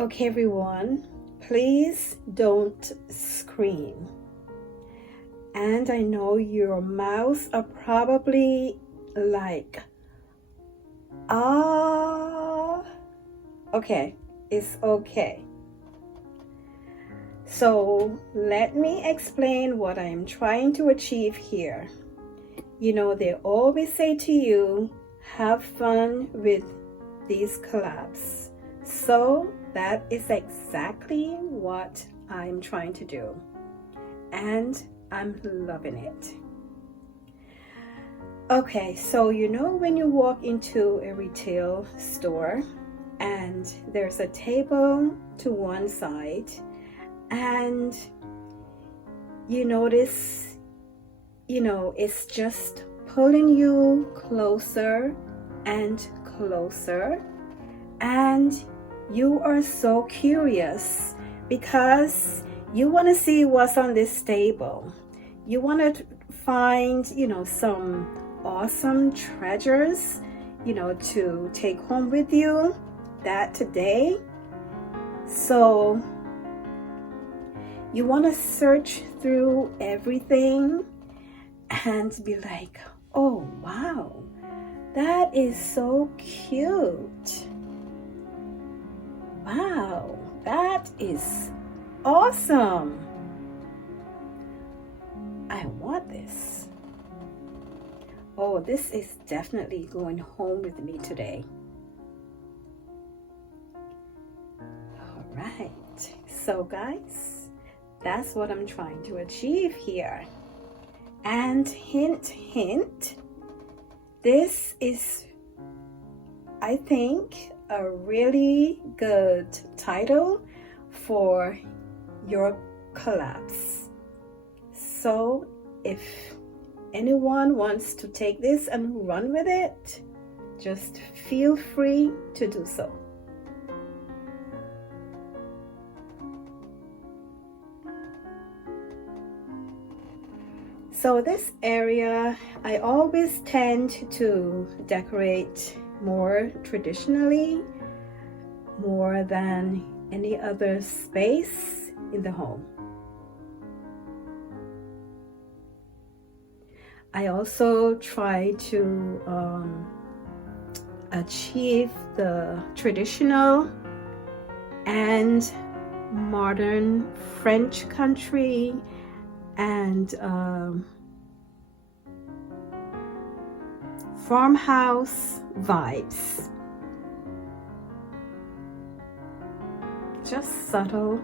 Okay, everyone, please don't scream. And I know your mouths are probably like, ah, okay, it's okay. So let me explain what I'm trying to achieve here. You know, they always say to you, have fun with these collabs. So that is exactly what I'm trying to do. And I'm loving it. Okay, so you know when you walk into a retail store and there's a table to one side and you notice, it's just pulling you closer and closer, and you are so curious because you want to see what's on this table. You want to find, some awesome treasures, to take home with you that today. So you want to search through everything and be like, oh wow, that is so cute. Wow, that is awesome. I want this. Oh, this is definitely going home with me today. All right, so guys, that's what I'm trying to achieve here. And hint, hint, this is, I think, a really good title for your collabs. So if anyone wants to take this and run with it, just feel free to do so. So this area, I always tend to decorate more traditionally, more than any other space in the home. I also try to achieve the traditional and modern French country and farmhouse vibes. Just subtle.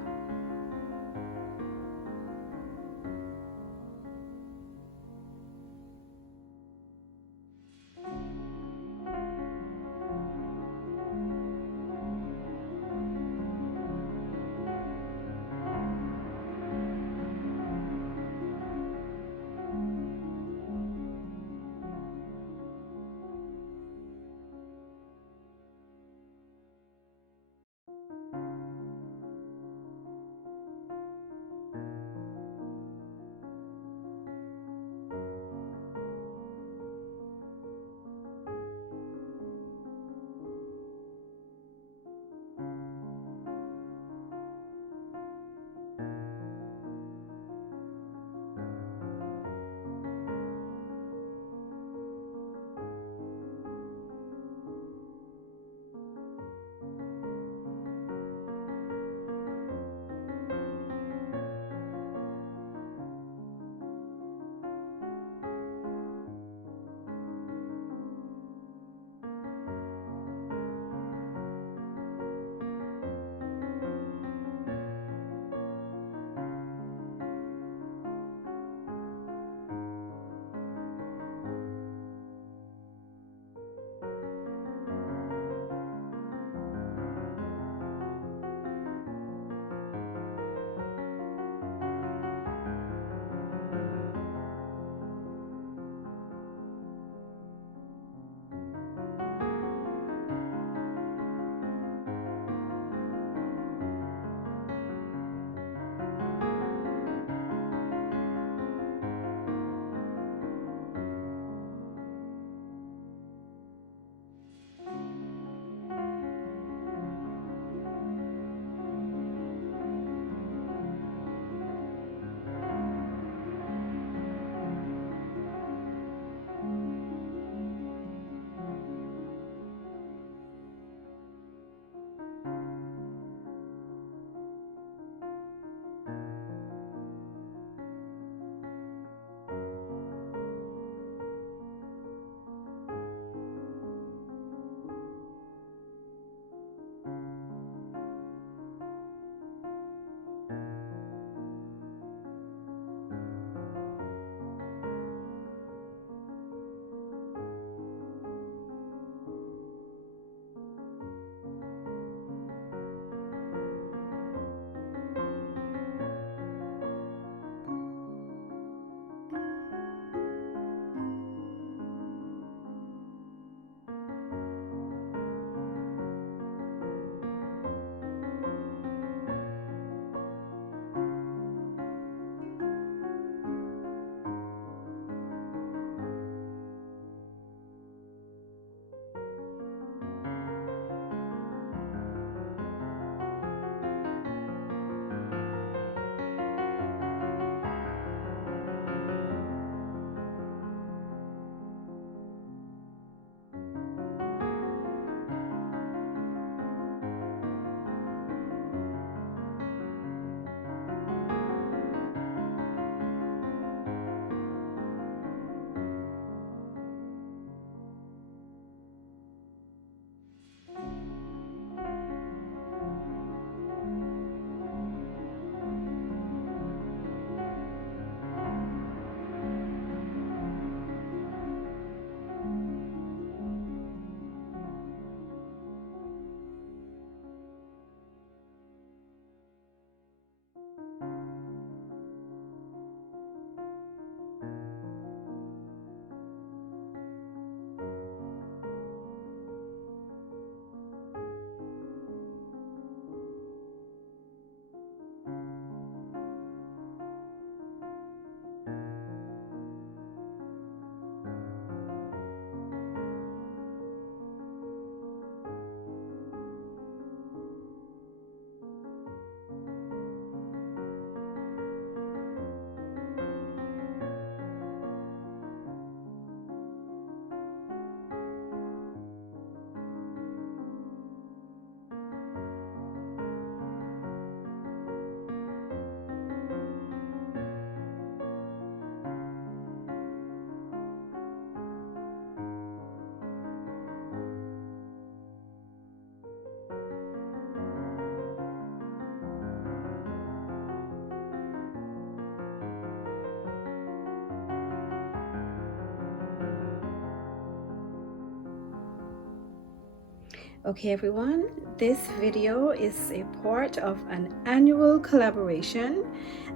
Okay everyone, this video is a part of an annual collaboration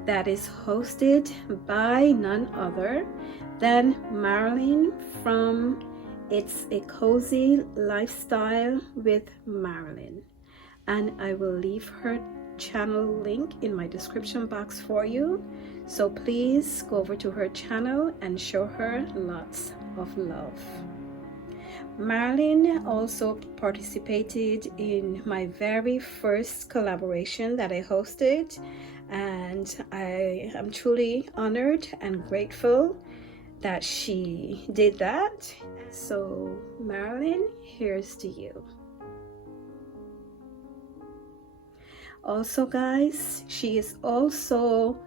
that is hosted by none other than Marilyn from It's a Cozy Lifestyle with Marilyn, and I will leave her channel link in my description box for you, so please go over to her channel and show her lots of love. Marilyn also participated in my very first collaboration that I hosted, and I am truly honored and grateful that she did that. So Marilyn, here's to you. Also guys, she is also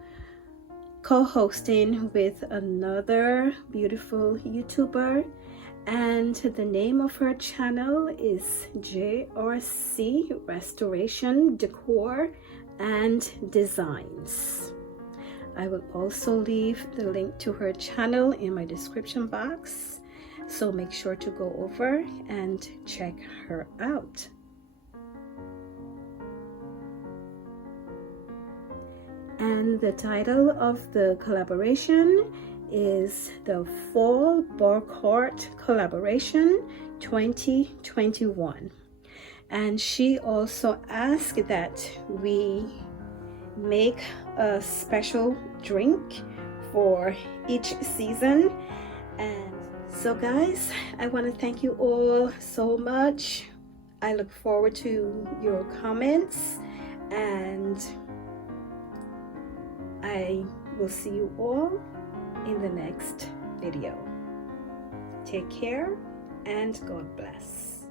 co-hosting with another beautiful YouTuber, and the name of her channel is JRC Restoration Decor and Designs. I will also leave the link to her channel in my description box, so make sure to go over and check her out. And the title of the collaboration is the Fall Bar Cart Collaboration 2021, and she also asked that we make a special drink for each season. And so guys, I want to thank you all so much. I look forward to your comments, and I will see you all in the next video. Take care and God bless.